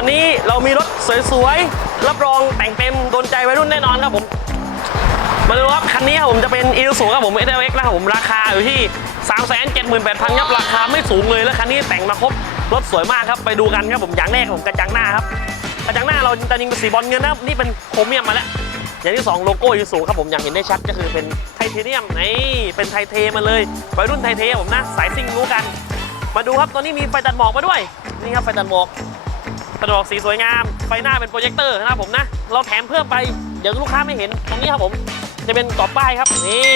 ันนี้เรามีรถสวยๆ รับรองแต่งเต็มโดนใจวัยรุ่นแน่นอนครับผม มาดูครับ คันนี้ครับผมจะเป็นอีซูครับผม s l x นะครับผมราคาอยู่ที่ 3 7 8 0 0 0ครับราคาไม่สูงเลยแล้วคันนี้แต่งมาครบรถสวยมากครับไปดูกันครับผมอย่างแรกผมกระจังหน้าครับกระจังหน้าเราจะยิงเป็นสีบอลเงินนะครับนี่เป็นโครเมียมมาแล้วอย่างที่สองโลโก้อีซูครับผมอย่างเห็นได้ชัดก็คือเป็นไทเทเนียมนี่เป็นไทเทมาเลยวัยรุ่นไทเทผมนะสายซิ่งรู้กัน มาดูครับตอนนี้มีไฟตัดหมอกมาด้วยนี่ครับไฟตัดหมอก สะดวกสีสวยงาม ไฟหน้าเป็นโปรเจคเตอร์นะครับผมนะ เราแถมเพิ่มไป เดี๋ยวลูกค้าไม่เห็น ตรงนี้ครับผม จะเป็นกรอบป้ายครับ นี่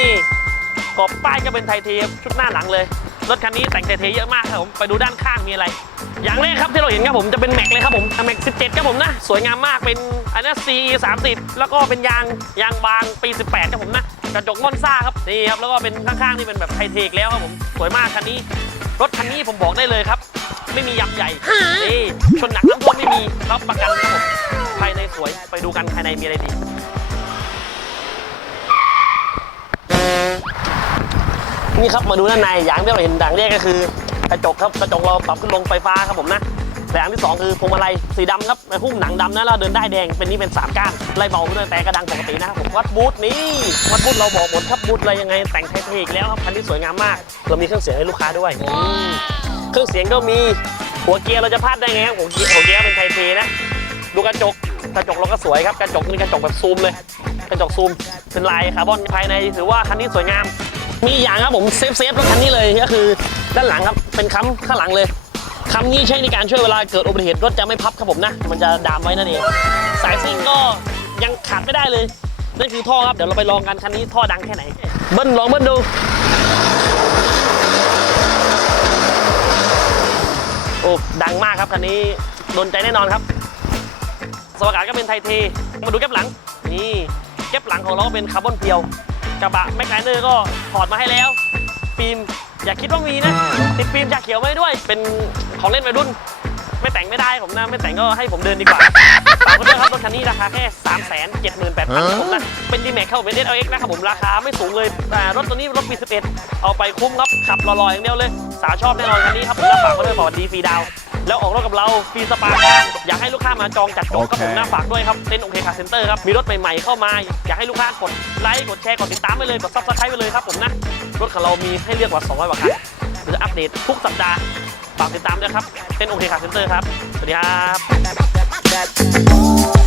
กรอบป้ายก็เป็นไทเทชุดหน้าหลังเลย รถคันนี้แต่งไทเทเยอะมากครับผม ไปดูด้านข้างมีอะไร อย่างแรกครับที่เราเห็นครับผมจะเป็นแม็กเลยครับผมแม็ก17ครับผมนะ สวยงามมาก เป็นอันนี้ CE 30แล้วก็เป็นยางยางบางปี 18ครับผมนะ กระจกมอนซ่าครับ นี่ครับ แล้วก็เป็นข้างๆนี่เป็นแบบไทเทกแล้วครับผม สวยมากคันนี้ รถคันนี้ผมบอกได้เลยครับ ไม่มียับใหญ่นี่ชนหนักน้ำท่วมไม่มีรับประกันครับผมภายในสวยไปดูกันภายในมีอะไรดีนี่ครับมาดูด้านในอย่างที่เราเห็นดังแรกก็คือกระจกครับกระจกเราปรับขึ้นลงไฟฟ้าครับผมนะแต่อย่างที่สองคือพวงมาลัยสีดำครับในหุ้มหนังดำนะเราเดินได้ายแดงเป็นนี่เป็นสามก้านไล่เบาขึ้นด้วยแต่กระดังปกตินะครับผมวัดบูทนี่วัดบูทเราบอกหมดครับบูทอะไรยังไงแต่งเท่ๆอีกแล้วครับคันนี้สวยงามมาก เรามีเครื่องเสียงให้ลูกค้าด้วยอืม เครื่องเสียงก็มีหัวเกียร์เราจะพลาดได้ไงครับหัวเกียร์หัวเกียร์เป็นไทเทนะ ดูกระจกกระจกเราก็สวยครับกระจกนี่กระจกแบบซูมเลย กระจกซูมเป็นลายคาร์บอนภายในถือว่าคันนี้สวยงาม มีอย่างครับผมเซฟเซฟรถคันนี้เลยก็คือด้านหลังครับเป็นค้ำข้างหลังเลยค้ำนี้ใช้ในการช่วยเวลาเกิดอุบัติเหตุรถจะไม่พับครับผมนะ มันจะดามไว้นั่นเองสายซิ่งก็ยังขาดไม่ได้เลยนั่นคือท่อครับเดี๋ยวเราไปลองกันคันนี้ท่อดังแค่ไหนเบิ้ลลองเบิ้ลดู โอ้ดังมากครับคันนี้โดนใจแน่นอนครับสวากาศก็เป็นไทเทมาดูแก๊บหลังนี่แก๊บหลังของเราก็เป็นคาร์บอนเพียวกระบะแมคไนเนอร์ก็ถอดมาให้แล้วฟิล์มอย่าคิดว่ามีนะติดฟิล์มจากเขียวไว้ด้วย เป็นของเล่นวัยรุ่น ไม่แต่งไม่ได้ผมนะไม่แต่งก็ให้ผมเดินดีกว่าากไว้ด้วยครับรถคันนี้ราคาแค่ 3 7 8 0 0 0ครับผมนะเป็นดีแม็กเข้าเป็นเอสเอ็กนะครับผมราคาไม่สูงเลยแต่รถตัวนี้รถปี 11 เอาไปคุ้มครับขับรอๆอย่างเดียวเลย สาวชอบแน่นอนคันนี้ครับผมรับฝากไว้ด้วยบอกว่าดีฟรีดาวน์แล้วออกรถกับเราฟรีสปาอยากให้ลูกค้ามาจองจัดจองครับผมนะฝากด้วยครับเต้นโอเคคาเซ็นเตอร์ครับมีรถใหม่ๆเข้ามา อยากให้ลูกค้ากดไลค์กดแชร์กดติดตามไปเลยกดซับสไครต์ไปเลยครับผมนะรถของเรามีให้เลือกกว่า200กว่าคันหรืออัปเดตทุกสัปดาห์ฝากติดตามด้วยครับเต้นโอเคคาเซ็นเตอร์ครับ สวัสดีครับ Oh,